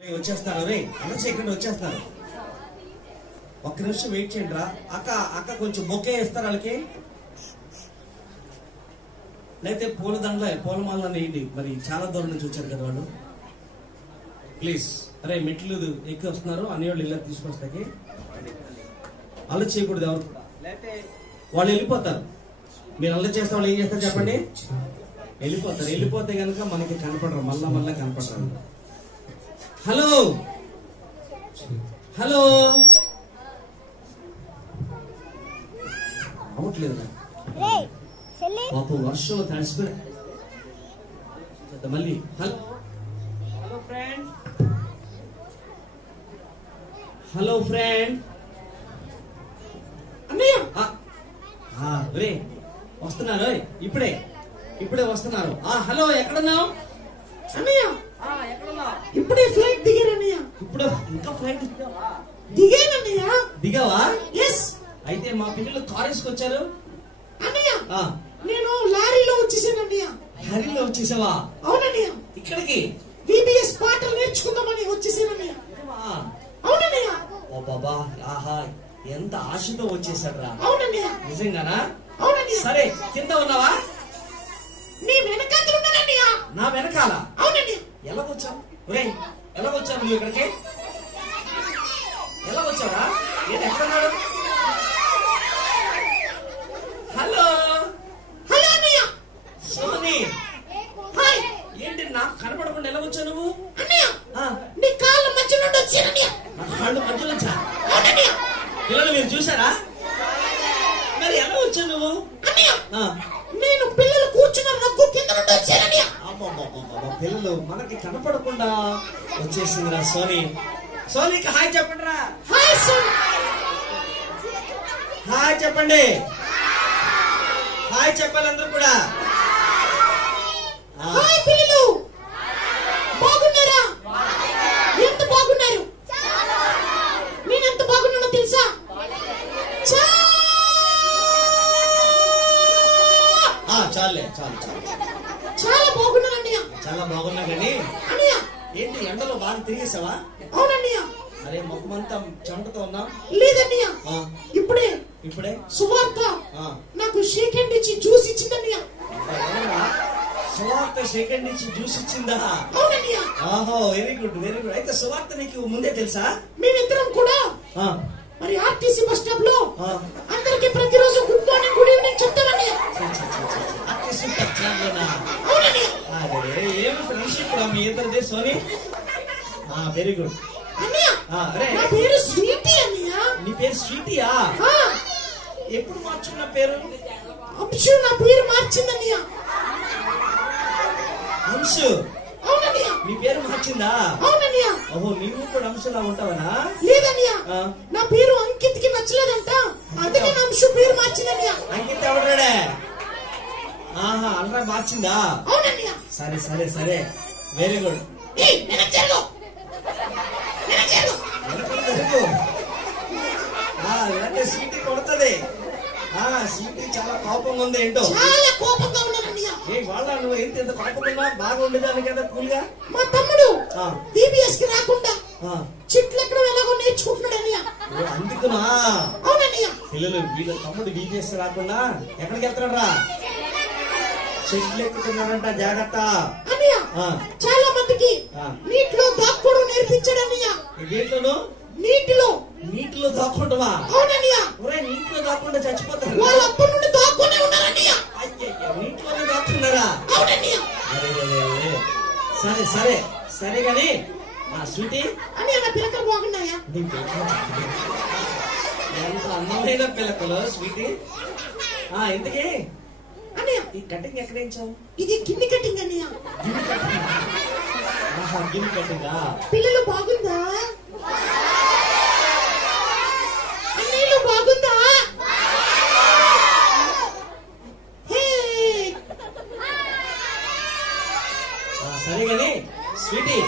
వచ్చేస్తారు రే అనౌన్స్ ఇక్కడ వచ్చేస్తారు. ఒక్క నిమిషం వెయిట్ చేయండి రా. అక్క కొంచెం బొకే ఇస్తారు వాళ్ళకి, లేకపోతే పూలదండలే పూలమాల వేయండి. మరి చాలా దూరం నుంచి వచ్చారు కదా వాళ్ళు. ప్లీజ్ అరే మెట్లు ఎక్కి వస్తున్నారు అన్ని వాళ్ళు ఇళ్ళకి తీసుకొస్తాకి అల్లరి చేయకూడదు ఎవరు కూడా. వాళ్ళు వెళ్ళిపోతారు. మీరు అల్లరి చేస్తే వాళ్ళు ఏం చేస్తారు చెప్పండి? వెళ్ళిపోతారు. వెళ్ళిపోతే కనుక మనకి కనపడరు, మళ్ళా కనపడరు. హలో హలో అవట్లేదు పాపం వర్షంలో తడిసిపోయి మళ్ళీ hello hello friend hello friend అన్నయ్య రే వస్తున్నారు ఇప్పుడే వస్తున్నారు. హలో ఎక్కడున్నావు అన్నయ్య? ఇప్పుడే ఫ్లైట్ దిగారన్నయ్య. ఇప్పుడు ఇంకా ఫ్లైట్ దిగానన్నయ్య. దిగావా? ఎస్. అయితే మా పిల్లలు కార్ వేసుకొచ్చారు అన్నయ్య. నేను లారీలో వచ్చేసానన్నయ్య. లారీలో వచ్చేసావా? అవునన్నయ్య. ఇక్కడికి VBS పాటలు నేర్చుకుందామని వచ్చేసానన్నయ్య. అవునన్నయ్య. ఓ బాబా, ఆహా ఎంత ఆశతో వచ్చేసారా? అవునన్నయ్య. నిజంగానా? అవునన్నయ్య. సరే కింద ఉన్నావా? నీ వెనకాల ఉన్నానన్నయ్య. నా వెనకాల? అవునన్నయ్య. ఎలా వచ్చావు? ఎలా వచ్చావు నువ్వు ఇక్కడికి? ఎలా వచ్చావా? ఏంటి ఎక్కడున్నాడు? హలో హలో అన్నయ్య. సోని హాయ్. ఏంటి నాకు కనపడకుండా ఎలా వచ్చావు నువ్వు? అన్నయ్య నీ కాళ్ళ మధ్య నుండి వచ్చానన్నయ్య. నా కాళ్ళ మధ్యలో వచ్చా? అవునన్నయ్య. పిల్లలు మీరు చూసారా? మరి ఎలా వచ్చావు నువ్వు? అన్నయ్య నేను పిల్లలు కూర్చున్న రగ్గు కింద నుండి వచ్చానన్నయ్య. పిల్లలు మనకి కనపడకుండా వచ్చేసిందిరా సోని. సోనికి హాయ్ చెప్పండి రా. హాయ్ సోని. హాయ్ చెప్పండి. హాయ్ చెప్పాలి అందరూ కూడా. హాయ్ పిల్లలు, బాగున్నారా? ఎంత బాగున్నారు? నేను ఎంత బాగున్నానో తెలుసా? చాలే చాలు చాలా బాగున్నానన్నయ్య. చాలా బాగున్నా కానీ అన్నయ్య ఏంటి ఎండలో బాగా తిరిగేసావా? అవునన్నయ్య. అరే మొక్కమంతా చెమటతో ఉన్నా? లేదన్నయ్య. ఇప్పుడే సువార్త నాకు షేక్ హ్యాండ్ ఇచ్చి జ్యూస్ ఇచ్చిందన్నయ్య. సువార్త షేక్ హ్యాండ్ ఇచ్చి జ్యూస్ ఇచ్చిందా? అవునన్నయ్య. ఆహో వెరీ గుడ్ వెరీ గుడ్. అయితే సువార్త నీకు ముందే తెలుసా? మేమిద్దరం కూడా మరి RTC బస్ స్టాప్ లో అందరికి ప్రతిరోజు గుడ్ మార్నింగ్ గుడ్ ఈవినింగ్ చెప్తానన్నయ్య. ఏమి ఫ్రెండ్షిప్ మీ ఇద్దరిదే సోని. వెరీ గుడ్ అన్నయ్య. నా పేరు స్వీటీ అన్నయ్య. నీ పేరు స్వీటీయా? ఎప్పుడు మార్చుకున్న పేరు? అంశు నా పేరు మార్చిందన్నయ్య. అంశు? అవునన్నయ్య. నీ పేరు మార్చిందా? అవునన్నయ్య. ఓహో నీవు కూడా అంశులా ఉంటావనా? లేదన్నయ్య, నా పేరు అంకిత్ కి నచ్చలేదంట, అందుకే నా అంశు పేరు మార్చిందన్నయ్య. అంకిత్ ఎవడాడే? అల్లా మార్చిందా? అవునన్నయ్య. సరే సరే సరే వెరీ గుడ్. సీటీ కొడుతుంది. సీటీ చాలా కోపంగా ఉంది. ఏంటో చాలా కోపంగా ఉన్నానన్నయ్య. వాళ్ళ నువ్వు ఎంత కోపంగా బాగా ఉండేదాన్ని కదా కూల్గా. మా తమ్ముడు VBS కి రాకుండా చెట్లు ఎక్కడ ఎలాగో నేర్చుకుంటున్నాడు అన్నయ్య. అందుకునా? అవునన్నయ్య. పిల్లలు వీళ్ళ తమ్ముడు VBS రాకుండా ఎక్కడికి వెళ్తున్నాడు రా? చెట్లు ఎక్కుతున్నాడంట, జాగ్రత్త అన్నయ్య. చాలా మందికి నీటిలో దాక్కోవడం నేర్పించాడు అన్నయ్య. దేంట్లోను? నీటిలో దాక్కుంటావా? అవునన్నయ్య. నీటిలో దాక్కుండా చచ్చిపోతారు. వాళ్ళు అప్పటి నుండి దాక్కొనే ఉన్నారన్నయ్య. నీటిలోనే దాక్కున్నారా? అవునన్నయ్య. సరే సరే సరే గాని స్వీటీ అన్నయ్య నా పిల్లకలు బాగున్నాయా? ఎంత అందమైన పిల్లకలు స్వీటీ. ఇంతకీ అన్నయ్య ఈ కటింగ్ ఎక్కడ వేయించావు? ఇది గిన్నె కటింగ్ అన్నయ్య. గిన్నె కటింగా? పిల్లలు బాగుందా? అన్నయ్యలు బాగుందా? సరే గాని స్వీటీ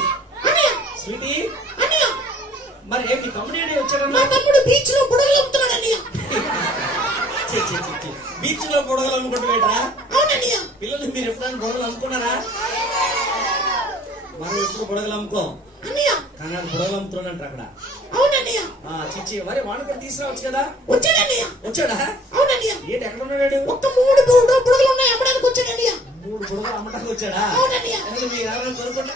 స్వీటీ అన్నయ్య మరి ఏంటి తమ్ముడు వచ్చారన్న? మా తమ్ముడు బీచ్ లో బుడగలు అమ్ముతున్నాడు అన్నయ్య. బీచ్ లో బుడగలు అమ్ముకుంటున్నాడా? అవునన్నయ్య. పిల్లలు మీరు ఎప్పుడైనా బుడగలు అమ్ముకున్నారా? మనం ఎప్పుడు బుడగలు అమ్ముకో అన్నయ్య. అన్నాడు బుడగలు అమ్ముతున్నాడు అక్కడ. అవునండి. చిచ్చి మరి వానకం తీసుకురావచ్చు కదా. వచ్చాడండి. వచ్చాడా? అవునండి. ఏంటి ఎక్కడ ఉన్నాడు? ఒక్క 3 బుడగలు ఉన్నాయి అమ్మడానికి వచ్చాడండి. 3 బుడగలు అమ్మడానికి వచ్చాడా? అవునండి. మీరు ఎవరైనా కొనుక్కుంటా